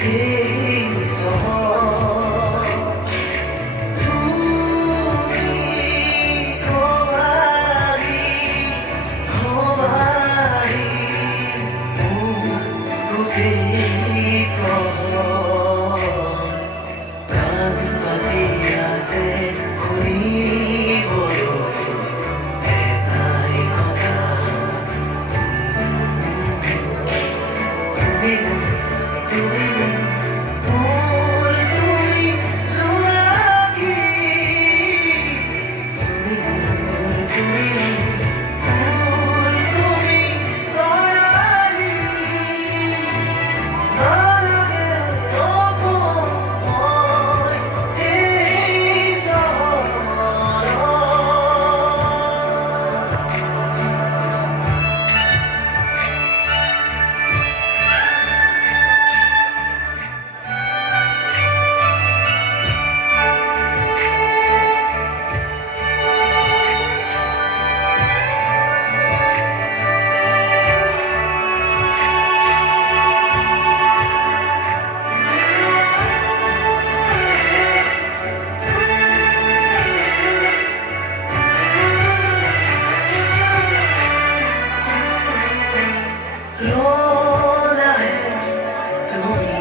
এই চহৰ তুমি সবাৰি মোৰ গোটেই প্ৰহৰ কাণ পাতি আছে শুনিবলৈ এটাই কথা তুমি তুমি মোৰ তুমি জোনাকী তুমি মোৰ তুমি মোৰ তুমি তৰালী নালাগে অসময় এই চহৰত ৰ'দ আহে তুমি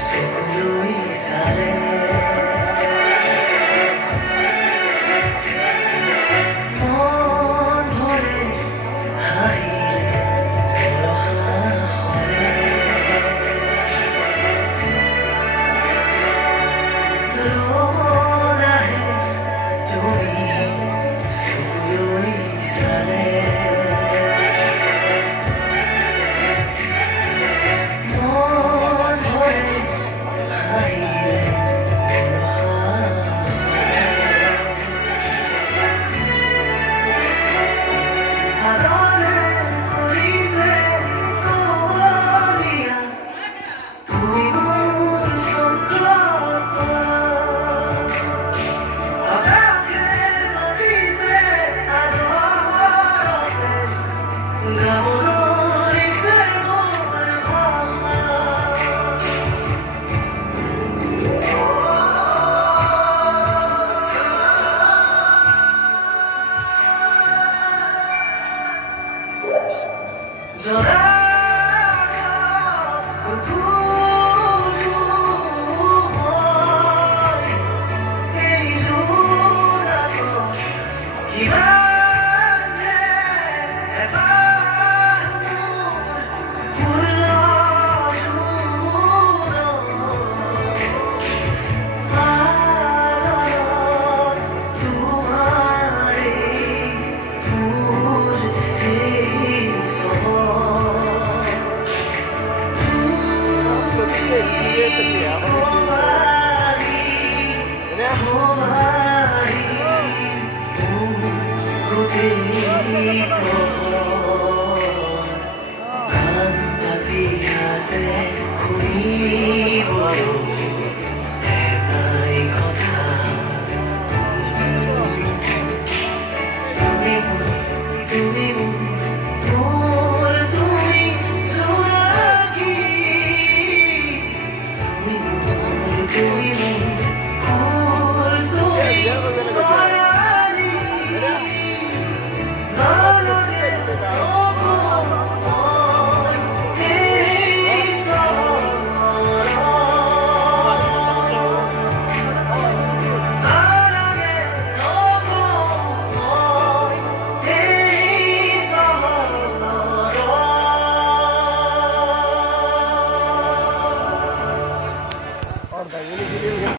চকুলৈ চালে মন ভৰে হাঁহিলে বৰষা সৰে ৰ'দ আহে তুমি চকুলৈ চালে মন ভৰে হাঁহিলে বৰষা আদৰে কৰিছে কলীয়া তুমি মোৰ চকুৰ আকাশে মাতিছে আদৰতে গাবলৈ প্ৰেমৰ ভাষা জনাব খোজো মই এই জোনাকৰ কিমান যে এবাৰ মোৰ পূৰ্ণ জোনাক আদৰত তোমাৰেই মোৰ এই চহৰ সবাৰি মোৰ গোটেই প্ৰহৰ কাণ পাতি আছে শুনি